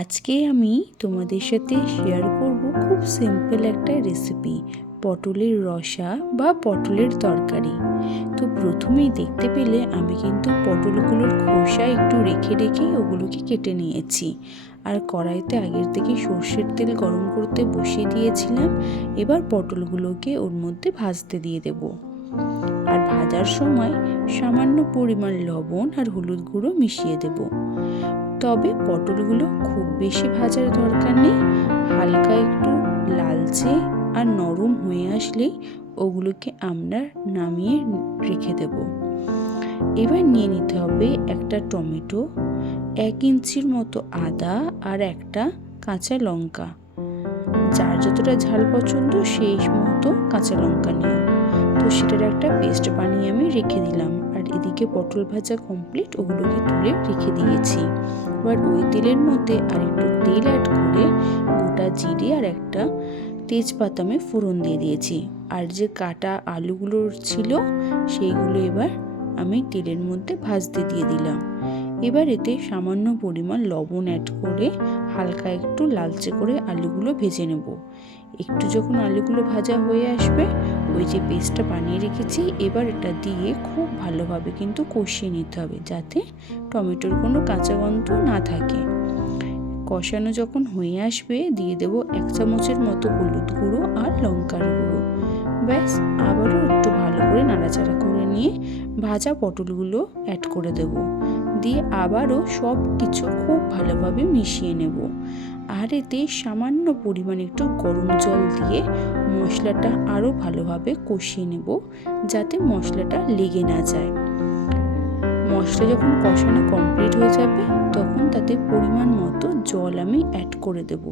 আজকে আমি তোমাদের সাথে শেয়ার করব খুব সিম্পল একটা রেসিপি পটলের রসা বা পটলের তরকারি। তো প্রথমেই দেখতে পেলে আমি কিন্তু পটলগুলোর খোসা একটু রেখে রেখে ওগুলোকে কেটে নিয়েছি। আর কড়াইতে আগের থেকে সর্ষের তেল গরম করতে বসিয়ে দিয়েছিলাম, এবার পটলগুলোকে ওর মধ্যে ভাজতে দিয়ে দেব। আর ভাজার সময় সামান্য পরিমাণ লবণ আর হলুদ গুঁড়ো মিশিয়ে দেবো। তবে পটলগুলো খুব বেশি ভাজার দরকার নেই। হালকা একটু লালচে আর নরম হয়ে আসলেই ওগুলোকে আমরা নামিয়ে রেখে দেব। এবার নিয়ে নিতে হবে একটা টমেটো, এক ইঞ্চির মতো আদা আর একটা কাঁচা লঙ্কা। যার যতটা ঝাল পছন্দ সেই মতো কাঁচা লঙ্কা নিও। তো সেটার একটা পেস্ট বানিয়ে আমি রেখে দিলাম। এদিকে পটল ভাজা কমপ্লিট ওগুলোকে তুলে রেখে দিয়েছি। এবার ওই তেলের মধ্যে আর একটু তেল অ্যাড করে গোটা জিরে আর একটা তেজপাতা আমি ফোড়ন দিয়ে দিয়েছি। আর যে কাটা আলুগুলো ছিল, সেইগুলো এবার আমি তেলের মধ্যে ভাজতে দিয়ে দিলাম। এবার এতে সামান্য পরিমাণ লবণ অ্যাড করে হালকা একটু লালচে করে আলুগুলো ভেজে নেব। একটু যখন আলুগুলো ভাজা হয়ে আসবে, ওই যে পেস্টটা বানিয়ে রেখেছি, এবার এটা দিয়ে খুব ভালোভাবে কিন্তু কষিয়ে নিতে হবে যাতে টমেটোর কোনো কাঁচা গন্ধ না থাকে। কষানো যখন হয়ে আসবে, দিয়ে দেব এক চামচের মতো হলুদ গুঁড়ো আর লঙ্কার গুঁড়ো। ব্যাস, আবারও একটু ভালো করে নাড়াচাড়া করে নিয়ে ভাজা পটলগুলো অ্যাড করে দেব। দিয়ে আবারও সব কিছু খুব ভালোভাবে মিশিয়ে নেব। আর এতে সামান্য পরিমাণ একটু গরম জল দিয়ে মশলাটা আরও ভালোভাবে কষিয়ে নেব, যাতে মশলাটা লেগে না যায়। মশলা যখন কষানো কমপ্লিট হয়ে যাবে, তখন তাতে পরিমাণ মতো জল আমি অ্যাড করে দেব।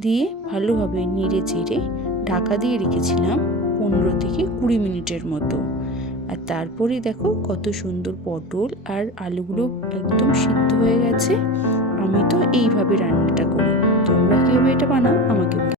দিয়ে ভালোভাবে নেড়ে চেড়ে ঢাকা দিয়ে রেখেছিলাম পনেরো থেকে কুড়ি মিনিটের মতো। আর তারপরে দেখো কত সুন্দর পটল আর আলুগুলো একদম সিদ্ধ হয়ে গেছে। আমি তো এইভাবে রান্নাটা করি। তোমরা কীভাবে এটা বানাও, আমাকে